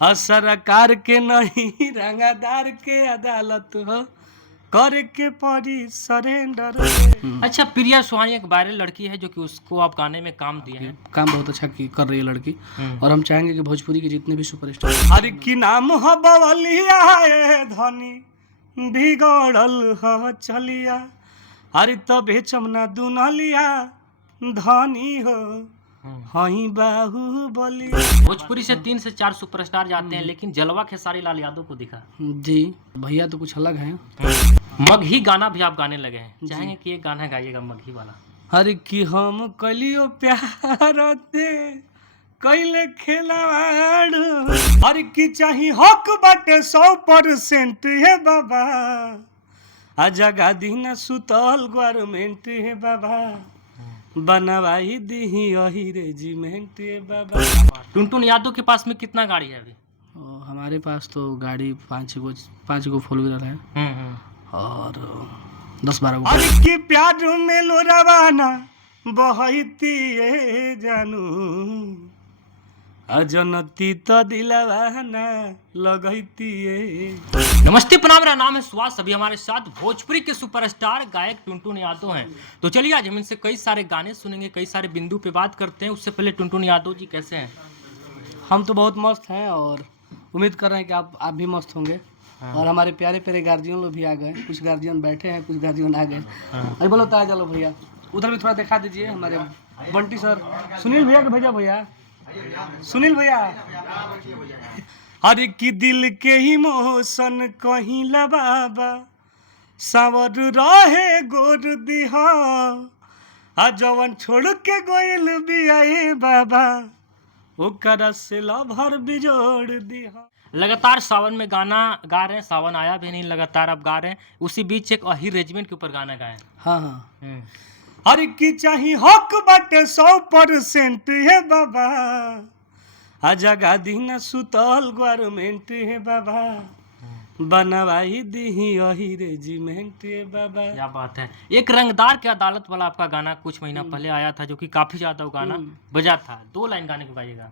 सरकार के नहीं रंगादार के अदालत हो करे के पड़ी सरेंडर। अच्छा, प्रिया सुहानी एक वायरल लड़की है जो कि उसको आप गाने में काम दिए हैं। काम बहुत अच्छा कर रही है लड़की और हम चाहेंगे कि भोजपुरी के जितने भी सुपरस्टार अरे की नाम हो बवलिया ए धनी बिगड़ल हो चलिया अरे तो बेचम ना दुनलिया धनी हो हई बाहु बोलिया। भोजपुरी से 3 से 4 सुपरस्टार जाते हैं, लेकिन जलवा खेसारी लाल यादव को दिखा। जी भैया तो कुछ अलग है। मगही गाना भी आप गाने लगे हैं, चाहेंगे कि एक गाना गाइएगा मगही वाला। हर की हम कलियो प्यार दे कैले खेलावाड़ हर की चाही हक बाटे 100% है बाबा आ जगा दीना सुतल गवर्नमेंट है बाबा बनवाई दी यही रेजिमेंट है बाबा। टुनटुन यादव के पास में कितना गाड़ी है अभी? हमारे पास तो गाड़ी 5 गो 4 व्हीलर है और 10-12 गो। अरे की प्यार में लो रवाना बहती है जानू अजनती तो दिलवाना लगती है। नमस्ते प्रणाम, मेरा नाम है सुभाष। अभी हमारे साथ भोजपुरी के सुपरस्टार गायक टुनटुन यादव हैं। तो चलिए आज हम इनसे कई सारे गाने सुनेंगे, कई सारे बिंदु पे बात करते हैं। उससे पहले टुनटुन यादव जी कैसे हैं? हम तो बहुत मस्त हैं और उम्मीद कर रहे हैं कि आप भी मस्त होंगे। और हमारे प्यारे प्यारे गार्जियन लोग भी आ गए, कुछ गार्जियन बैठे हैं, कुछ गार्जियन आ गए। अरे बोलो ताया चलो भैया, उधर भी थोड़ा दिखा दीजिए हमारे बंटी सर, सुनील भैया के भेजा भैया, सुनील भैया। अरे की दिल के इमोशन कहीं लबाबा सावर रहे गोर दिहा आ जवन छोड़ के गोइल बियाए बाबा ओकरा से लभर बिजोड़ दिहा। लगातार सावन में गाना गा रहे हैं, सावन आया भी नहीं, लगातार आप गा रहे हैं। उसी बीच एक अही रेजिमेंट के ऊपर गाना गाए। हाँ अरे की चाही हक बाटे 100% है बाबा आ जगा दीना सुतल गवर्नमेंट है बाबा बनवाई दी यही रेजिमेंट है बाबा। क्या बात है। एक रंगदार के अदालत वाला आपका गाना कुछ महीना पहले आया था जो कि काफी ज्यादा वो गाना बजा था। 2 लाइन गाने को गाइएगा।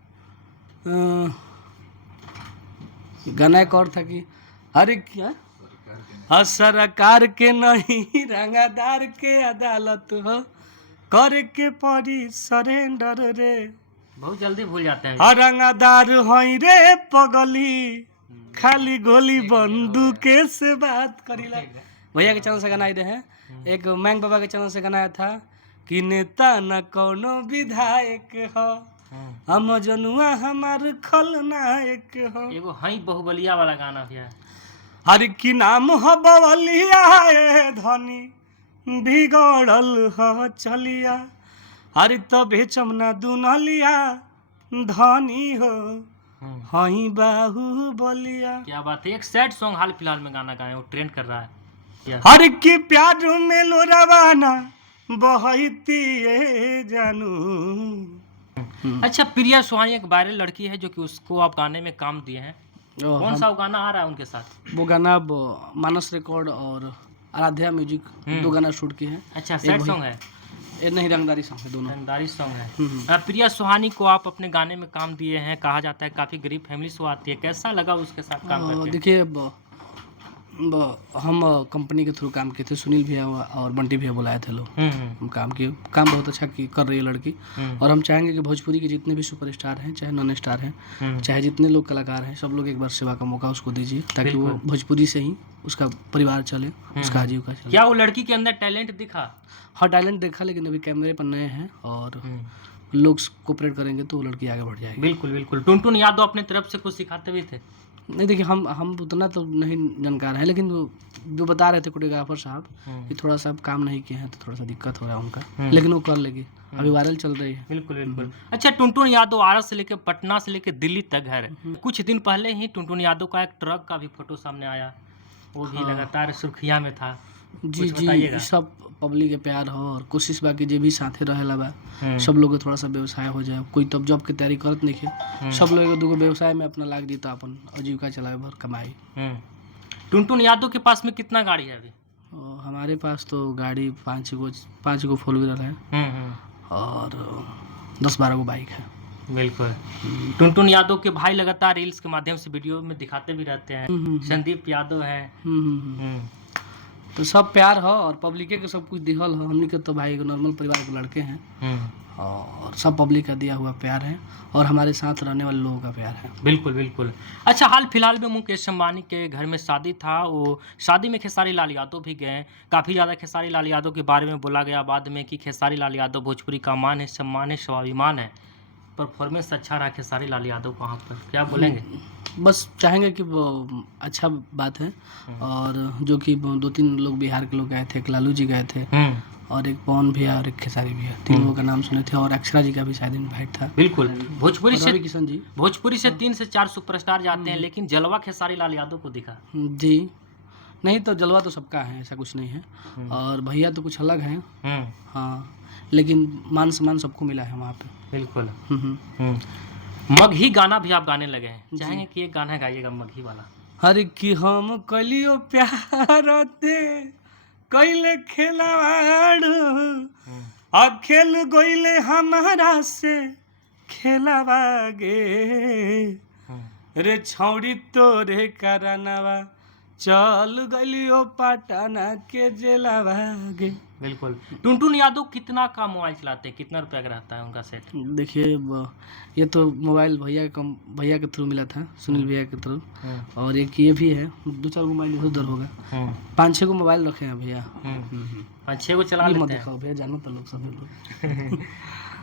गाना एक और था कि अरे क्या सरकार के नहीं रंगादार के अदालत हो करे के पड़ी सरेंडर रे। बहुत जल्दी भूल जाते हैं। रंगादार हई रे पगली खाली गोली बंदूक से बात करीला। भैया के चैनल से गाना आए हैं। एक मैंग बाबा के चैनल से गाना आया था कि नेता न कोनो विधायक हो हम जनुआ हमार खलनायक हो। एगो हई बहुबलिया वाला गाना भी है। हर की नाम हो बवलिया ए धनी बिगड़ल हो चलिया हर तो बेचम ना दुनलिया धनी हो हई बाहु बोलिया। क्या बात है। एक सैड सॉन्ग हाल फिलहाल में गाना गाए, वो ट्रेंड कर रहा है। हर की प्यार में लो रवाना बहती है जानू। अच्छा, प्रिया सुहानी एक वायरल लड़की है जो कि उसको आप गाने में काम दिए हैं। कौन सा वो गाना आ रहा है उनके साथ? वो गाना मानस रिकॉर्ड और आराध्या म्यूजिक 2 गाना शूट किए हैं। अच्छा, सैड सॉन्ग है? नहीं, रंगदारी सॉन्ग है, दोनों रंगदारी सॉन्ग है। प्रिया सुहानी को आप अपने गाने में काम दिए हैं, कहा जाता है काफी गरीब फैमिली से आती है। कैसा लगा उसके साथ काम करके? देखिए हम कंपनी के थ्रू काम किए थे, सुनील भैया और बंटी भैया बुलाए थे लोग। हम काम बहुत अच्छा कर रही है लड़की और हम चाहेंगे कि भोजपुरी के जितने भी सुपरस्टार हैं, चाहे नॉन स्टार हैं, चाहे जितने लोग कलाकार हैं, सब लोग एक बार सेवा का मौका उसको दीजिए ताकि वो भोजपुरी से ही उसका परिवार चले, उसका आजीविका चले। क्या वो लड़की के अंदर टैलेंट दिखा? हाँ, टैलेंट देखा, लेकिन अभी कैमरे पर नए हैं और लोग कोऑपरेट करेंगे तो वो लड़की आगे बढ़ जाएगी। बिल्कुल बिल्कुल। टुनटुन यादव अपने तरफ से कुछ सिखाते भी थे? नहीं, देखिए हम उतना तो नहीं जानकार हैं, लेकिन जो बता रहे थे कोरियोग्राफर साहब कि थोड़ा सा काम नहीं किए हैं तो थोड़ा सा दिक्कत हो रहा है उनका, लेकिन वो कर लेगी, अभी वायरल चल रही है। बिल्कुल बिल्कुल। अच्छा, टुनटुन यादव आरा से लेकर पटना से लेकर दिल्ली तक है। कुछ दिन पहले ही टुनटुन यादव का एक ट्रक का भी फोटो सामने आया, वो भी लगातार सुर्खिया में था। जी, सब पब्लिक के प्यार हो और कोशिश बा कि जे भी साथे रहेला बा सब लोग के थोड़ा सा व्यवसाय हो जाए। कोई तब जॉब के तैयारी करत नहीं है, सब लोग 2 व्यवसाय में अपना लाग जीता, अपन आजीविका चलाए भर कमाई। टुनटुन यादव के पास में कितना गाड़ी है अभी? हमारे पास तो गाड़ी 5 गो 4 व्हीलर है और 10-12 गो बाइक है। बिल्कुल। टुनटुन यादव के भाई लगातार रील्स के माध्यम से वीडियो में दिखाते भी रहते हैं। संदीप यादव है। तो सब प्यार हो और पब्लिके के सब कुछ दिहल हो। हमनी के तो भाई एगो नॉर्मल परिवार के लड़के हैं और सब पब्लिक का दिया हुआ प्यार है और हमारे साथ रहने वाले लोगों का प्यार है। बिल्कुल बिल्कुल। अच्छा, हाल फिलहाल में मुकेश अंबानी के घर में शादी था, वो शादी में खेसारी लाल यादव भी गए। काफ़ी ज़्यादा खेसारी लाल यादव के बारे में बोला गया बाद में कि खेसारी लाल यादव भोजपुरी का मान है, सम्मान है, स्वाभिमान है। परफॉर्मेंस अच्छा रहा खेसारी लाल यादव को, वहाँ पर क्या बोलेंगे? बस चाहेंगे कि वो अच्छा बात है और जो कि 2-3 लोग बिहार के लोग गए थे, एक लालू जी गए थे और एक पवन भैया और एक खेसारी भैया, 3 लोगों का नाम सुने थे और अक्षरा जी का भी शायद इनवाइट था। बिल्कुल। भोजपुरी से रवि किशन जी, भोजपुरी से 3 से 4 सुपरस्टार जाते हैं, लेकिन जलवा खेसारी लाल यादव को दिखा। जी नहीं तो जलवा तो सबका है, ऐसा कुछ नहीं है और भैया तो कुछ अलग हैं। हाँ, लेकिन मान सम्मान सबको मिला है वहाँ पे। बिल्कुल। मगही गाना भी आप गाने लगे हैं, चाहेंगे कि एक गाना गाइएगा मगही वाला? हर की हम कलियो प्यार ते कैले खेलावाड़ू आ खेल गईले हमारा से खेलावागे रे छौड़ी तोरे करनवा चल गलियो पटना के जेलावागे। बिल्कुल। टुनटुन यादव कितना का मोबाइल चलाते हैं, कितना रुपया का रहता है उनका सेट? देखिए ये तो मोबाइल भैया के थ्रू मिला था, सुनील भैया के थ्रू, और एक ये भी है, 2-4 मोबाइल इधर उधर होगा, 5-6 को मोबाइल रखे हैं भैया। 5-6 को चला लेते हैं भैया, जानो तो लोग सभी लोग।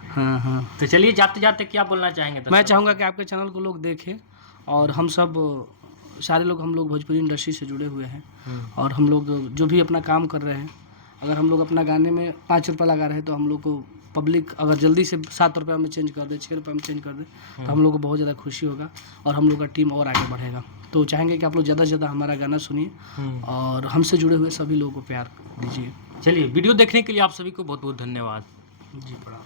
हाँ। तो चलिए, जाते जाते क्या बोलना चाहेंगे? मैं चाहूँगा कि आपके चैनल को लोग देखें और हम सब सारे लोग, हम लोग भोजपुरी इंडस्ट्री से जुड़े हुए हैं और हम लोग जो भी अपना काम कर रहे हैं, अगर हम लोग अपना गाने में 5 रुपये लगा रहे हैं तो हम लोग को पब्लिक अगर जल्दी से 7 रुपये में चेंज कर दे, 6 रुपये में चेंज कर दे तो हम लोग को बहुत ज़्यादा खुशी होगा और हम लोग का टीम और आगे बढ़ेगा। तो चाहेंगे कि आप लोग ज़्यादा से ज़्यादा हमारा गाना सुनिए और हमसे जुड़े हुए सभी लोगों को प्यार दीजिए। चलिए, वीडियो देखने के लिए आप सभी को बहुत बहुत धन्यवाद। जी, प्रणाम।